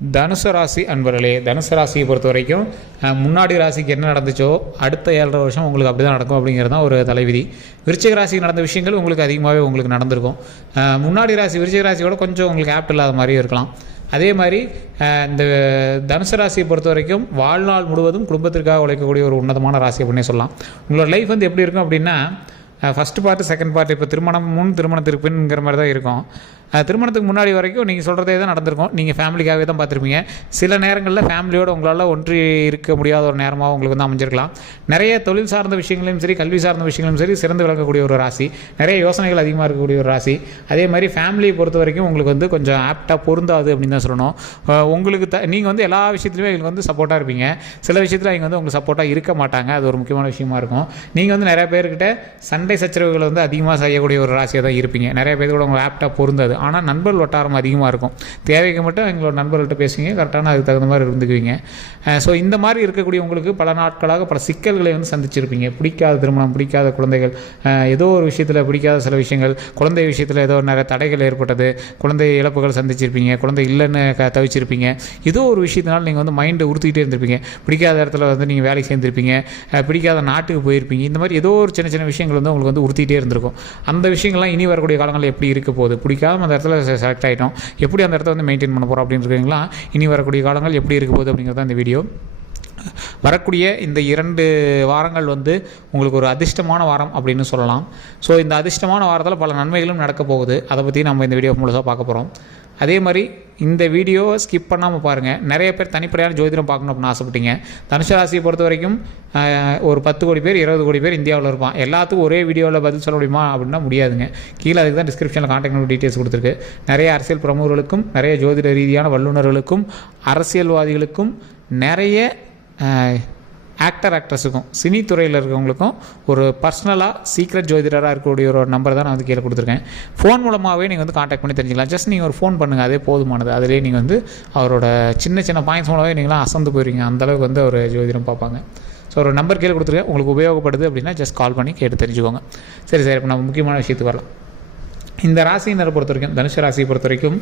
தனுசு ராசி அன்பர்களே தனுசு ராசியை பொறுத்த வரைக்கும் முன்னாடி ராசிக்கு என்ன நடந்துச்சோ அடுத்த ஏழரை வருஷம் உங்களுக்கு அப்படி தான் நடக்கும் அப்படிங்கிறது தான் ஒரு தலைவிதி. விருச்சிக ராசிக்கு நடந்த விஷயங்கள் உங்களுக்கு அதிகமாகவே உங்களுக்கு நடந்திருக்கும். முன்னாடி ராசி விருச்சிக ராசியோட கொஞ்சம் உங்களுக்கு ஆப்ட் இல்லாத மாதிரியும் இருக்கலாம். அதே மாதிரி இந்த தனுசு ராசியை பொறுத்த வரைக்கும் வாழ்நாள் முழுவதும் குடும்பத்திற்காக உழைக்கக்கூடிய ஒரு உன்னதமான ராசி அப்படின்னே சொல்லலாம். உங்களோட லைஃப் வந்து எப்படி இருக்கும் அப்படின்னா ஃபஸ்ட்டு பார்ட்டு செகண்ட் பார்ட் இப்போ திருமணம் முன் திருமணத்திற்கு பின்ங்கிற மாதிரி தான் இருக்கும். திருமணத்துக்கு முன்னாடி வரைக்கும் நீங்கள் சொல்கிறதே தான் நடந்திருக்கும். நீங்கள் ஃபேமிலிக்காகவே தான் பார்த்துருப்பீங்க. சில நேரங்களில் ஃபேமிலியோடு உங்களால் ஒன்றி இருக்க முடியாத ஒரு நேரமாக உங்களுக்கு வந்து அமைஞ்சிருக்கலாம். நிறைய தொழில் சார்ந்த விஷயங்களையும் சரி கல்வி சார்ந்த விஷயங்களும் சரி சிறந்து விளங்கக்கூடிய ஒரு ராசி. நிறைய யோசனைகள் அதிகமாக இருக்கக்கூடிய ஒரு ராசி. அதே மாதிரி ஃபேமிலியை பொறுத்த வரைக்கும் உங்களுக்கு வந்து கொஞ்சம் ஆப்டாக பொருந்தாது அப்படின்னு தான் சொல்லணும். உங்களுக்கு த நீங்கள் வந்து எல்லா விஷயத்துலையுமே எங்களுக்கு வந்து சப்போர்ட்டாக இருப்பீங்க. சில விஷயத்தில் அவங்க வந்து உங்களுக்கு சப்போர்ட்டாக இருக்க மாட்டாங்க. அது ஒரு முக்கியமான விஷயமா இருக்கும். நீங்கள் வந்து நிறைய பேர்கிட்ட சண்டை சச்சரவுகளை வந்து அதிகமாக செய்யக்கூடிய ஒரு ராசியாக தான் இருப்பீங்க. நிறைய பேர் கூட உங்கள் ஆப்டாக பொருந்தாது. ஆனால் நண்பர்கள் வட்டாரம் அதிகமாக இருக்கும். தேவைக்கு மட்டும் எங்களோட நண்பர்கள்ட்ட பேசுவீங்க. கரெக்டான அதுக்கு தகுந்த மாதிரி இருந்துக்குவீங்க. ஸோ இந்த மாதிரி இருக்கக்கூடிய உங்களுக்கு பல நாட்களாக பல சிக்கல்களை வந்து சந்திச்சிருப்பீங்க. பிடிக்காத திருமணம் பிடிக்காத குழந்தைகள் ஏதோ ஒரு விஷயத்தில் பிடிக்காத சில விஷயங்கள் குழந்தை விஷயத்தில் ஏதோ நிறைய தடைகள் ஏற்பட்டது குழந்தை இழப்புகள் சந்திச்சிருப்பீங்க குழந்தை இல்லைன்னு க தவிச்சிருப்பீங்க. ஏதோ ஒரு விஷயத்தினால நீங்கள் வந்து மைண்டை உறுத்திக்கிட்டே இருந்திருப்பீங்க. பிடிக்காத இடத்துல வந்து நீங்கள் வேலைக்கு சேர்ந்துருப்பீங்க. பிடிக்காத நாட்டுக்கு போயிருப்பீங்க. இந்த மாதிரி ஏதோ ஒரு சின்ன சின்ன விஷயங்கள் வந்து உங்களுக்கு வந்து உறுத்திட்டே இருந்திருக்கும். அந்த விஷயங்கள்லாம் இனி வரக்கூடிய காலங்களில் எப்படி இருக்க போகுது? பிடிக்காம அந்த இடத்துல செலக்ட் ஆகிட்டோம் எப்படி அந்த இடத்த வந்து மெயின்டைன் பண்ண போகிறோம் அப்படின்னு இருக்கீங்களா? இனி வரக்கூடிய காலங்கள் எப்படி இருக்க போகுது அப்படிங்கிறது தான் இந்த வீடியோ வரக்கூடிய இந்த இரண்டு வாரங்கள் வந்து உங்களுக்கு ஒரு அதிர்ஷ்டமான வாரம் அப்படின்னு சொல்லலாம். ஸோ இந்த அதிர்ஷ்டமான வாரத்தில் பல நன்மைகளும் நடக்க போகுது. அதை பற்றி நம்ம இந்த வீடியோ முழுசாக பார்க்க போகிறோம் அதே மாதிரி இந்த வீடியோவை ஸ்கிப் பண்ணாமல் பாருங்கள் நிறைய பேர் தனிப்படையான ஜோதிடம் பார்க்கணும் அப்படின்னு ஆசைப்பட்டீங்க. தனுஷ ராசியை பொறுத்த வரைக்கும் ஒரு பத்து கோடி பேர் இருபது கோடி பேர் இந்தியாவில் இருப்பான். எல்லாத்துக்கும் ஒரே வீடியோவில் பதில் சொல்ல முடியுமா அப்படின்னா முடியாதுங்க. கீழே அதுக்கு தான் டிஸ்கிரிப்ஷனில் காண்டாக்ட் நம்பர் டீட்டெயில்ஸ் கொடுத்துருக்கு. நிறைய அரசியல் பிரமுகர்களுக்கும் நிறைய ஜோதிட ரீதியான வல்லுநர்களுக்கும் அரசியல்வாதிகளுக்கும் நிறைய ஆக்டர் ஆக்ட்ரஸுக்கும் சினி துறையில் இருக்கவங்களுக்கும் ஒரு பர்சனலாக சீக்ரெட் ஜோதிடராக இருக்கக்கூடிய ஒரு நம்பர் தான் நான் வந்து கீழே கொடுத்துருக்கேன். ஃபோன் மூலமாகவே நீங்கள் வந்து காண்டாக்ட் பண்ணி தெரிஞ்சிக்கலாம். ஜஸ்ட் நீங்கள் ஒரு ஃபோன் பண்ணுங்கள் அதே போதுமானது. அதிலே நீங்கள் வந்து அவரோட சின்ன சின்ன பாயிண்ட்ஸ் மூலமாகவே நீங்களாம் அசந்து போயிருவீங்க. அந்தளவுக்கு வந்து அவர் ஜோதிடம் பார்ப்பாங்க. ஸோ ஒரு நம்பர் கீழே கொடுத்துருக்கேன். உங்களுக்கு உபயோகப்படுது அப்படின்னா ஜஸ்ட் கால் பண்ணி கேட்டு தெரிஞ்சுக்கோங்க. சரி சரி இப்போ நம்ம முக்கியமான விஷயத்துக்கு வரலாம். இந்த ராசியினரை பொறுத்த வரைக்கும் தனுஷ ராசியை பொறுத்த வரைக்கும்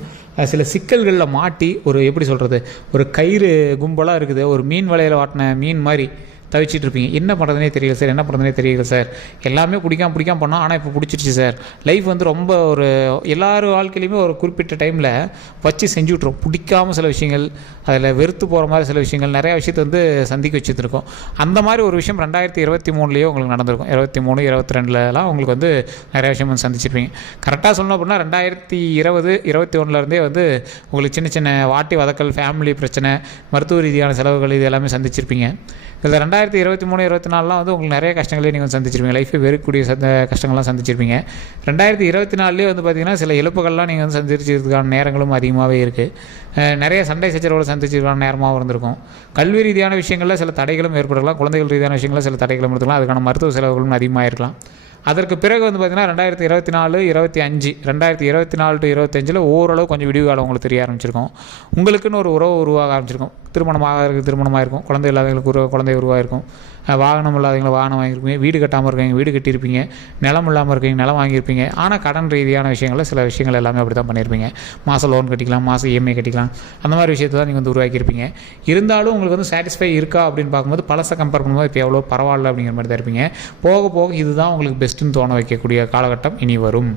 சில சிக்கல்களில் மாட்டி ஒரு எப்படி சொல்கிறது ஒரு கயிறு கும்பலாக இருக்குது ஒரு மீன் வலையில் வாட்டின மீன் மாதிரி தவிச்சிட்டு இருப்பீங்க என்ன பண்ணுறதுனே தெரியல சார். என்ன பண்ணுறதுனே தெரியல சார். எல்லாமே பிடிக்காம பிடிக்காம பண்ணோம் ஆனால் இப்போ பிடிச்சிருச்சு சார். லைஃப் வந்து ரொம்ப ஒரு எல்லார் வாழ்க்கையிலையுமே ஒரு குறிப்பிட்ட டைமில் வச்சு செஞ்சு விட்ருவோம் பிடிக்காம சில விஷயங்கள் அதில் வெறுத்து போகிற மாதிரி சில விஷயங்கள் நிறைய விஷயத்தை வந்து சந்திக்க வச்சுருக்கோம் அந்த மாதிரி ஒரு விஷயம் ரெண்டாயிரத்தி இருபத்தி மூணுலேயே உங்களுக்கு நடந்திருக்கும். இருபத்தி மூணு இருபத்தி ரெண்டுலலாம் உங்களுக்கு வந்து நிறைய விஷயம் வந்து சந்திச்சிருப்பீங்க. கரெக்டாக சொல்லணும் அப்படின்னா ரெண்டாயிரத்தி இருபது இருபத்தி ஒன்றுலேருந்தே வந்து உங்களுக்கு சின்ன சின்ன வாட்டி வதக்கல் ஃபேமிலி பிரச்சனை மருத்துவ ரீதியான செலவுகள் இது எல்லாமே சந்திச்சிருப்பீங்க. இதில் ரெண்டாயிரத்தி இருபத்தி மூணு இருபத்தி நாலுலாம் வந்து உங்களுக்கு நிறைய கஷ்டங்களே நீங்கள் சந்திச்சிருப்பீங்க. லைஃபை வெறுக்கக்கூடிய சந்த கஷ்டங்கள்லாம் சந்திச்சிருப்பீங்க. ரெண்டாயிரத்தி இருபத்தி நாலுலேயே வந்து பார்த்திங்கன்னா சில இழப்புகள்லாம் நீங்கள் வந்து சந்திச்சிருக்கான நேரங்களும் அதிகமாகவே இருக்குது நிறைய சண்டை சச்சரவுகளை சந்திச்சிருக்கான நேரமாகவும் இருந்திருக்கும். கல்வி ரீதியான விஷயங்களில் சில தடைகளும் ஏற்படலாம் குழந்தைகள் ரீதியான விஷயங்களில் சில தடைகளும் இருக்கலாம் அதுக்கான மருத்துவ செலவுகளும் அதிகமாக இருக்கலாம் அதற்கு பிறகு வந்து பார்த்திங்கன்னா ரெண்டாயிரத்தி இருபத்தி நாலு இருபத்தி அஞ்சு ரெண்டாயிரத்தி இருபத்தி நாலு டு இருபத்தஞ்சில் ஓரளவு கொஞ்சம் விடிவு காலம் உங்களுக்கு தெரிய ஆரம்பிச்சிருக்கும். உங்களுக்குன்னு ஒரு உறவு உருவாக ஆரம்பிச்சிருக்கும். திருமணமாக இருக்கு திருமணமாக இருக்கும் குழந்தை இல்லாதவங்களுக்கு ஒரு குழந்தை உருவாயிருக்கும். வாகனம் இல்லாதவங்களை வாகனம் வாங்கியிருப்பீங்க. வீடு கட்டாமல் இருக்கீங்க வீடு கட்டியிருப்பீங்க. நிலம் இல்லாமல் இருக்கீங்க நிலம் வாங்கியிருப்பீங்க. ஆனால் கடன் ரீதியான விஷயங்களில் சில விஷயங்கள் எல்லாமே அப்படி தான் பண்ணியிருப்பீங்க. மாதம் லோன் கட்டிக்கலாம் மாதம் இஎம்ஐ கட்டிக்கலாம். அந்த மாதிரி விஷயத்தை தான் நீங்கள் வந்து உருவாக்கியிருப்பீங்க. இருந்தாலும் உங்களுக்கு வந்து சாட்டிஸ்ஃபை இருக்கா அப்படின்னு பார்க்கும்போது பழசை கம்பேர் பண்ணும்போது இப்போ எவ்வளோ பரவாயில்ல அப்படிங்கிற மாதிரி தான் இருப்பீங்க. போக போக இதுதான் உங்களுக்கு பெஸ்ட்டுன்னு தோண வைக்கக்கூடிய காலகட்டம் இனி வரும்.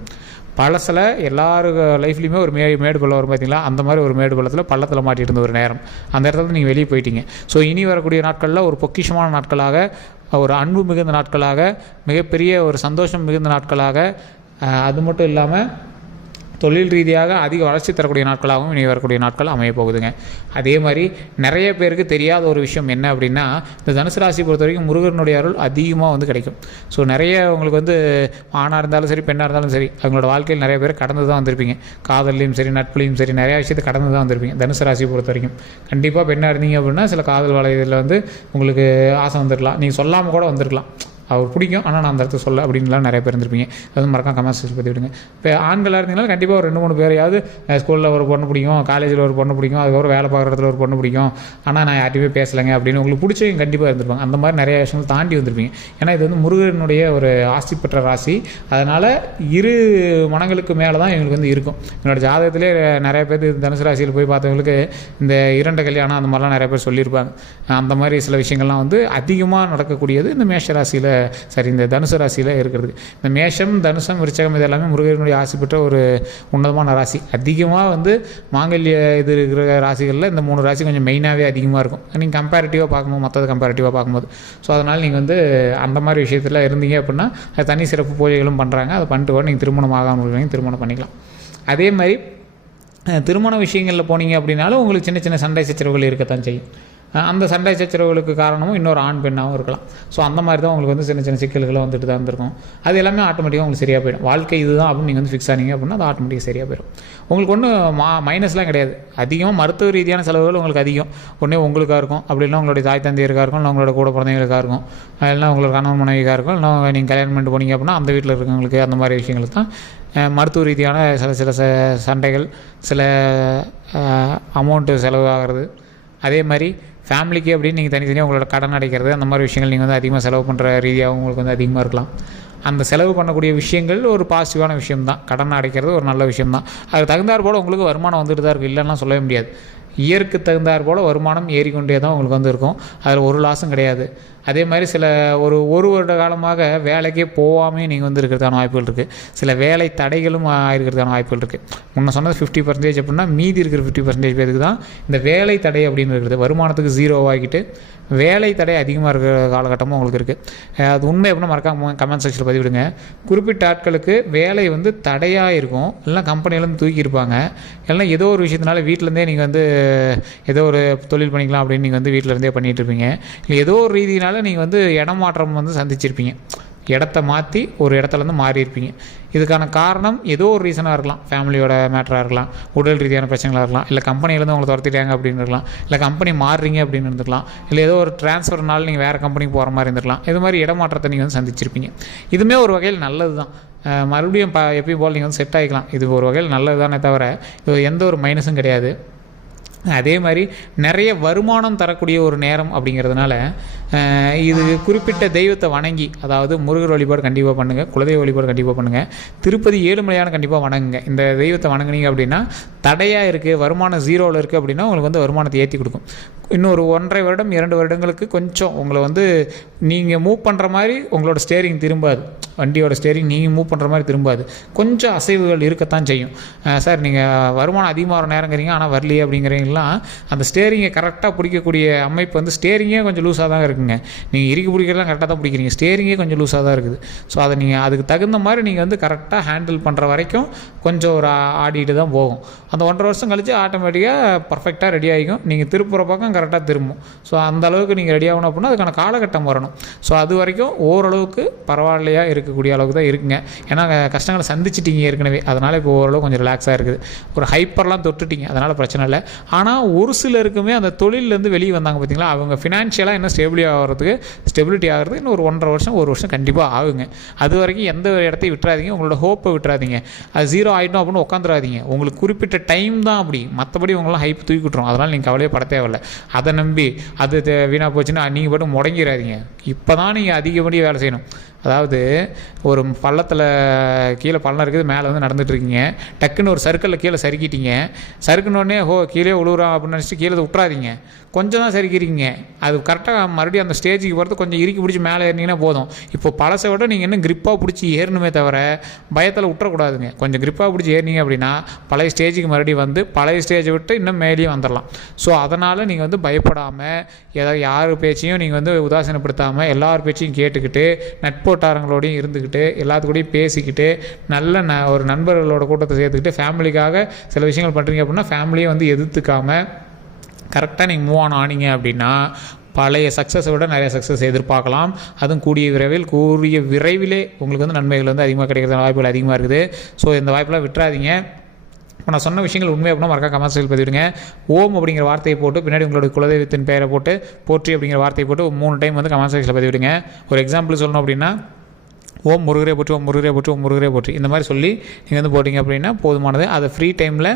பழசில் எல்லாரு லைஃப்லையுமே ஒரு மே மேடு பள்ளம் வரும் பார்த்தீங்களா அந்த மாதிரி ஒரு மேடு பள்ளத்தில் பள்ளத்தில் மாட்டிட்டு இருந்த ஒரு நேரம். அந்த இடத்துல நீங்கள் வெளியே போயிட்டீங்க. ஸோ இனி வரக்கூடிய நாட்களில் ஒரு பொக்கிஷமான நாட்களாக ஒரு அன்பு மிகுந்த நாட்களாக மிகப்பெரிய ஒரு சந்தோஷம் மிகுந்த நாட்களாக அது மட்டும் இல்லாமல் தொழில் ரீதியாக அதிக வளர்ச்சி தரக்கூடிய நாட்களாகவும் இனி வரக்கூடிய நாட்கள் அமைய போகுதுங்க அதே மாதிரி நிறைய பேருக்கு தெரியாத ஒரு விஷயம் என்ன அப்படின்னா இந்த தனுசு ராசி பொறுத்த வரைக்கும் முருகனுடைய அருள் அதிகமாக வந்து கிடைக்கும். ஸோ நிறைய உங்களுக்கு வந்து ஆணாக இருந்தாலும் சரி பெண்ணாக இருந்தாலும் சரி அவங்களோட வாழ்க்கையில் நிறைய பேர் கடந்து தான் வந்திருப்பீங்க. காதல்லையும் சரி நட்புலையும் சரி நிறைய விஷயத்தை கடந்து தான் வந்திருப்பீங்க தனுசு ராசி பொறுத்த வரைக்கும். கண்டிப்பாக பெண்ணாக இருந்தீங்க அப்படின்னா சில காதல் வளையத்தில் வந்து உங்களுக்கு ஆசை வந்துருக்கலாம் நீங்கள் சொல்லாமல் கூட வந்திருக்கலாம். அவர் பிடிக்கும். ஆனால் நான் அந்த இடத்த சொல்ல அப்படின்லாம் நிறைய பேர் இருந்திருப்பீங்க. அது மறக்காம கமெண்ட் பற்றி விடுங்க. இப்போ ஆண்களாக இருந்தீங்கன்னா கண்டிப்பாக ஒரு ரெண்டு மூணு பேரையாவது ஸ்கூலில் ஒரு பொண்ணு பிடிக்கும். காலேஜில் ஒரு பொண்ணு பிடிக்கும். அதுக்கப்புறம் வேலை பார்க்குற இடத்துல ஒரு பொண்ணு பிடிக்கும். ஆனால் நான் யார்ட்டையுமே பேசலைங்க அப்படின்னு உங்களுக்கு பிடிச்சவங்க கண்டிப்பாக இருந்திருப்பாங்க. அந்த மாதிரி நிறைய விஷயங்கள் தாண்டி வந்திருப்பீங்க. ஏன்னா இது வந்து முருகனுடைய ஒரு ஆசி பெற்ற ராசி. அதனால் இரு மனங்களுக்கு மேலே தான் எங்களுக்கு வந்து இருக்கும். என்னோடய ஜாதகத்திலே நிறைய பேர் தனுசு ராசியில் போய் பார்த்தவங்களுக்கு இந்த இரண்டு கல்யாணம் அந்த மாதிரிலாம் நிறைய பேர் சொல்லியிருப்பாங்க. அந்த மாதிரி சில விஷயங்கள்லாம் வந்து அதிகமாக நடக்கக்கூடியது இந்த மேஷ ராசியில் சரி இந்த தனுசு ராசியில் இருக்கிறது. இந்த மேஷம் தனுசம் விருச்சகம் இது எல்லாமே முருகனுடைய ஆசை பெற்ற ஒரு உன்னதமான ராசி. அதிகமாக வந்து மாங்கல்ய இது இருக்கிற ராசிகளில் இந்த மூணு ராசி கொஞ்சம் மெயினாகவே அதிகமாக இருக்கும். நீங்கள் கம்பேரிட்டிவாக பார்க்கும்போது மற்றது கம்பேரிட்டிவாக பார்க்கும்போது. ஸோ அதனால் நீங்கள் வந்து அந்த மாதிரி விஷயத்தில் இருந்தீங்க அப்படின்னா அது தனி சிறப்பு பூஜைகளும் பண்ணுறாங்க அதை பண்ணிட்டு கூட நீங்கள் திருமணம் ஆகாமல் திருமணம் பண்ணிக்கலாம். அதே மாதிரி திருமண விஷயங்களில் போனீங்க அப்படின்னாலும் உங்களுக்கு சின்ன சின்ன சண்டை சச்சரவுகள் இருக்கத்தான் செய்யும். அந்த சண்டை சச்சரவுகளுக்கு காரணமும் இன்னொரு ஆண் பெண்ணாகவும் இருக்கலாம். ஸோ அந்த மாதிரி தான் உங்களுக்கு வந்து சின்ன சின்ன சிக்கல்களை வந்துட்டு தான் இருந்திருக்கும். அது எல்லாமே ஆட்டோமேட்டிக்காக உங்களுக்கு சரியாக போயிடும். வாழ்க்கை இதுதான் அப்படின்னு நீங்கள் வந்து ஃபிக்ஸ் ஆனீங்க அப்படின்னா அது ஆட்டோமேட்டிக்காக சரியாக போயிடும். உங்களுக்கு ஒன்றும் மா மைனஸ்லாம் கிடையாது. அதிகமாக மருத்துவ ரீதியான செலவுகள் உங்களுக்கு அதிகம். ஒன்றே உங்களுக்காக இருக்கும். அப்படி இல்லைனா உங்களுடைய தாய் தந்தையருக்காக இருக்கும். இல்லை உங்களோட கூட பிறந்தவங்களுக்காக இருக்கும். இல்லைனா உங்களோட கணவன் மனைவிக்காக இருக்கும். இல்லை நீங்கள் கல்யாணம் பண்ணிட்டு போனீங்க அப்படின்னா அந்த வீட்டில் இருக்கவங்களுக்கு அந்த மாதிரி விஷயங்களுக்கு தான். மருத்துவ ரீதியான சில சில ச சண்டைகள் சில அமௌண்ட்டு செலவாகிறது அதே மாதிரி ஃபேமிலிக்கு அப்படின்னு நீங்கள் தனித்தனியாக உங்களோட கடன் அடைக்கிறது அந்த மாதிரி விஷயங்கள் நீங்கள் வந்து அதிகமாக செலவு பண்ணுற ரீதியாக உங்களுக்கு வந்து அதிகமாக இருக்கலாம். அந்த செலவு பண்ணக்கூடிய விஷயங்கள் ஒரு பாசிட்டிவான விஷயம் தான் கடன் அடைக்கிறது ஒரு நல்ல விஷயம் தான் அதுக்கு தகுந்தாற் போல் உங்களுக்கு வருமானம் வந்துட்டு தான் இருக்குது இல்லைன்னா சொல்லவே முடியாது. இயருக்கு தகுந்தாற் போல் வருமானம் ஏறிக்கொண்டே தான் உங்களுக்கு வந்து இருக்கும். அதில் ஒரு லாஸும் கிடையாது. அதே மாதிரி சில ஒரு ஒரு வருட காலமாக வேலைக்கே போகாமே நீங்கள் வந்து இருக்கிறதான வாய்ப்புகள் இருக்குது சில வேலை தடைகளும் இருக்கிறதான வாய்ப்புகள் இருக்குது முன்ன சொன்னது ஃபிஃப்டி பர்சன்டேஜ் அப்படின்னா மீதி இருக்கிற ஃபிஃப்டி பர்சன்டேஜ் பேருக்கு தான் இந்த வேலை தடை அப்படின்னு இருக்கிறது வருமானத்துக்கு ஜீரோ ஆகிட்டு வேலை தடை அதிகமாக இருக்கிற காலகட்டமும் உங்களுக்கு இருக்குது அது உண்மை எப்படின்னா மறக்காம கமெண்ட் செக்ஷனில் பதிவிடுங்க. குறிப்பிட்ட ஆட்களுக்கு வேலை வந்து தடையாக இருக்கும். இல்லைனா கம்பெனிலேருந்து தூக்கியிருப்பாங்க இல்லைனா ஏதோ ஒரு விஷயத்தினால வீட்டிலேருந்தே நீங்கள் வந்து ஏதோ ஒரு தொழில் பண்ணிக்கலாம் அப்படின்னு நீங்கள் வந்து வீட்டிலேருந்தே பண்ணிகிட்டு இருப்பீங்க. இல்லை ஏதோ ஒரு ரீதியினால நீங்கள் வந்து இடமாற்றம் வந்து சந்திச்சிருப்பீங்க. இடத்த மாற்றி ஒரு இடத்துலேருந்து மாறியிருப்பீங்க இதுக்கான காரணம் ஏதோ ஒரு ரீசனாக இருக்கலாம். ஃபேமிலியோட மேட்டராக இருக்கலாம். உடல் ரீதியான பிரச்சனைகளாக இருக்கலாம். இல்லை கம்பெனிலேருந்து உங்களை துரத்திட்டாங்க அப்படின்னு இருக்கலாம். இல்லை கம்பெனி மாறுறீங்க அப்படின்னு இருந்துக்கலாம் இல்லை ஏதோ ஒரு ட்ரான்ஸ்ஃபர்னால நீங்கள் வேறு கம்பெனிக்கு போகிற மாதிரி இருந்திருக்கலாம். இது மாதிரி இடமாற்றத்தை நீங்கள் வந்து சந்திச்சிருப்பீங்க. இதுவுமே ஒரு வகையில் நல்லது தான். மறுபடியும் ப எப்பயும் போல் நீங்கள் வந்து செட் ஆகிக்கலாம். இது ஒரு வகையில் நல்லது தானே தவிர இது எந்த ஒரு மைனஸும் கிடையாது. அதே மாதிரி நிறைய வருமானம் தரக்கூடிய ஒரு நேரம் அப்படிங்கிறதுனால இது குறிப்பிட்ட தெய்வத்தை வணங்கி அதாவது முருகர் வழிபாடு கண்டிப்பாக பண்ணுங்கள் குலதெய்வ வழிபாடு கண்டிப்பாக பண்ணுங்கள் திருப்பதி ஏழுமலையான கண்டிப்பாக வணங்குங்க. இந்த தெய்வத்தை வணங்குனீங்க அப்படின்னா தடையாக இருக்குது வருமானம் ஜீரோவில் இருக்குது அப்படின்னா உங்களுக்கு வந்து வருமானத்தை ஏற்றி கொடுக்கும். இன்னொரு ஒன்றரை வருடம் இரண்டு வருடங்களுக்கு கொஞ்சம் உங்களை வந்து நீங்கள் மூவ் பண்ணுற மாதிரி உங்களோட ஸ்டேரிங் திரும்பாது. வண்டியோட ஸ்டேரிங் நீங்கள் மூவ் பண்ணுற மாதிரி திரும்பாது. கொஞ்சம் அசைவுகள் இருக்கத்தான் செய்யும். சார் நீங்கள் வருமானம் அதிகமாக வர நேரங்கிறீங்க ஆனால் வரலையே அப்படிங்கிறீங்களாம் அந்த ஸ்டேரிங்கை கரெக்டாக பிடிக்கக்கூடிய அமைப்பு வந்து ஸ்டேரிங்கே கொஞ்சம் லூஸாக தான் இருக்குது இருக்குங்க நீங்கள் இறுக்கி பிடிக்கிறதெல்லாம் கரெக்டாக தான் பிடிக்கிறீங்க. ஸ்டேரிங்கே கொஞ்சம் லூஸாக தான் இருக்குது. ஸோ அதை நீங்கள் அதுக்கு தகுந்த மாதிரி நீங்கள் வந்து கரெக்டாக ஹேண்டில் பண்ணுற வரைக்கும் கொஞ்சம் ஒரு ஆடிட்டு தான் போகும். அந்த ஒன்றரை வருஷம் கழித்து ஆட்டோமேட்டிக்காக பர்ஃபெக்டாக ரெடி ஆகிக்கும். நீங்கள் திருப்புற பக்கம் கரெக்டாக திரும்பும். ஸோ அந்த அளவுக்கு நீங்கள் ரெடி ஆகணும் அப்படின்னா அதுக்கான காலகட்டம் வரணும். ஸோ அது வரைக்கும் ஓரளவுக்கு பரவாயில்லையா இருக்கக்கூடிய அளவுக்கு தான் இருக்குங்க. ஏன்னா கஷ்டங்களை சந்திச்சிட்டீங்க ஏற்கனவே. அதனால் இப்போ ஓரளவு கொஞ்சம் ரிலாக்ஸாக இருக்குது. ஒரு ஹைப்பர்லாம் தொட்டுட்டிங்க. அதனால் பிரச்சனை இல்லை. ஆனால் ஒரு சிலருக்குமே அந்த தொழிலேருந்து வெளியே வந்தாங்க பார்த்தீங்களா அவங்க ஃபினான்ஷியலாக என்ன ஸ்டேபிளி ஆகிறதுக்கு ஸ்டெபிலிட்டி ஆகிறது இன்னும் ஒரு ஒன்றரை வருஷம் ஒரு வருஷம் கண்டிப்பாக ஆகுங்க. அது வரைக்கும் எந்த ஒரு இடத்தையும் விட்டுறாதீங்க உங்களோட ஹோப்பை விட்டுறாதீங்க. அது ஜீரோ ஆகிட்டோம் அப்படின்னு உட்காந்துடாதீங்க உங்களுக்கு குறிப்பிட்ட டைம் தான் அப்படி. மற்றபடி உங்களாம் ஹைப் தூக்கி விட்டுரும். அதனால் நீங்கள் கவலையே பட தேவையில்லை. அதை நம்பி அது வீணாக போச்சுன்னா நீங்கள் பாட்டு முடங்கிடாதீங்க இப்போ தான் நீங்கள் அதிகப்படியாக வேலை செய்யணும். அதாவது ஒரு பள்ளத்தில் கீழே பள்ளம் இருக்குது மேலே வந்து நடந்துட்டுருக்கீங்க. டக்குன்னு ஒரு சர்க்கிளில் கீழே சறுக்கிட்டீங்க. சறுக்குனோடனே ஹோ கீழே விழுவுறான் அப்படின்னு நினச்சிட்டு கீழே விட்றாதீங்க கொஞ்சம் தான் சறுக்கிறீங்க அது கரெக்டாக மறுபடியும் அந்த ஸ்டேஜுக்கு போகிறது கொஞ்சம் இறுக்கி பிடிச்சி மேலே ஏறினீங்கன்னா போதும். இப்போ பழசை விட நீங்கள் இன்னும் கிரிப்பாக பிடிச்சி ஏறணுமே தவிர பயத்தில் விட்டுறக்கூடாதுங்க கொஞ்சம் கிரிப்பாக பிடிச்சி ஏறினீங்க அப்படின்னா பழைய ஸ்டேஜுக்கு மறுபடியும் வந்து பழைய ஸ்டேஜை விட்டு இன்னும் மேலேயும் வந்துடலாம் ஸோ அதனால் நீங்கள் வந்து பயப்படாமல் ஏதாவது யார் பேச்சையும் நீங்கள் வந்து உதாசீனப்படுத்தாமல் எல்லார் பேச்சையும் கேட்டுக்கிட்டு நட்பு நட்போட்டாரங்களோடையும் இருந்துக்கிட்டு எல்லாத்துக்கூடையும் பேசிக்கிட்டு நல்ல ந ஒரு நண்பர்களோட கூட்டத்தை சேர்த்துக்கிட்டு ஃபேமிலிக்காக சில விஷயங்கள் பண்ணுறீங்க அப்படின்னா ஃபேமிலியை வந்து எதிர்த்துக்காமல் கரெக்டாக நீங்கள் மூவ் ஆன் ஆனீங்க அப்படின்னா பழைய சக்ஸஸை விட நிறைய சக்ஸஸ் எதிர்பார்க்கலாம். அதுவும் கூடிய விரைவில் கூடிய விரைவிலே உங்களுக்கு வந்து நன்மைகள் வந்து அதிகமாக கிடைக்கிறதுன வாய்ப்புகள் அதிகமாக இருக்குது. ஸோ இந்த வாய்ப்பெல்லாம் விட்டுறாதீங்க. இப்போ நான் சொன்ன விஷயங்கள் உண்மை அப்படின்னா மறக்காம கமெண்ட் பதிவிடுங்க. ஓம் அப்படிங்கிற வார்த்தையை போட்டு பின்னாடி உங்களுடைய குலதெய்வத்தின் பெயரை போட்டு போற்றி அப்படிங்கிற வார்த்தையை போட்டு மூணு டைம் வந்து கமெண்ட் செக்ஷனில் பதிவிடுங்க. ஒரு எக்ஸாம்பிள் சொல்லணும் அப்படின்னா ஓம் முருகரே போற்றி ஓம் முருகரே போற்றி ஓம் முருகரே போற்றி. இந்த மாதிரி சொல்லி நீங்கள் வந்து போட்டிங்க அப்படின்னா போதுமானது. அதை ஃப்ரீ டைமில்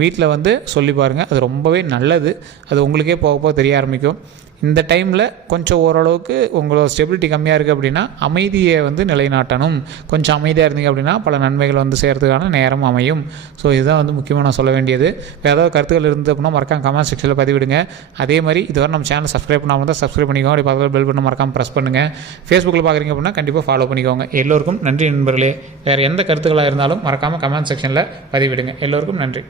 வீட்டில் வந்து சொல்லி பாருங்கள் அது ரொம்பவே நல்லது. அது உங்களுக்கே போக போக தெரிய ஆரம்பிக்கும். இந்த டைமில் கொஞ்சம் ஓரளவுக்கு உங்களோட ஸ்டெபிலிட்டி கம்மியாக இருக்குது அப்படின்னா அமைதியை வந்து நிலைநாட்டணும். கொஞ்சம் அமைதியாக இருந்தீங்க அப்படின்னா பல நன்மைகள் வந்து சேர்கிறதுக்கான நேரம் அமையும். ஸோ இதுதான் வந்து முக்கியமாக நான் சொல்ல வேண்டியது. வேறு ஏதாவது கருத்துக்கள் இருந்து அப்படின்னா மறக்காம கமெண்ட் செக்ஷனில் பதிவிடுங்க. அதே மாதிரி இதுவரை நம்ம சேனல் சப்ஸ்கிரைப் பண்ணாமல் தான் சப்ஸ்கிரைப் பண்ணிக்கோங்க. அப்படி பக்கத்தில் பெல் பண்ண மறக்காமல் ப்ரெஸ் பண்ணுங்கள் ஃபேஸ்புக்கில் பார்க்குறீங்க அப்படின்னா கண்டிப்பாக ஃபாலோ பண்ணிக்கோங்க. எல்லோருக்கும் நன்றி நண்பர்களே. வேறு எந்த கருத்துக்களாக இருந்தாலும் மறக்காமல் கமெண்ட் செக்ஷனில் பதிவிடுங்க. எல்லோருக்கும் நன்றி.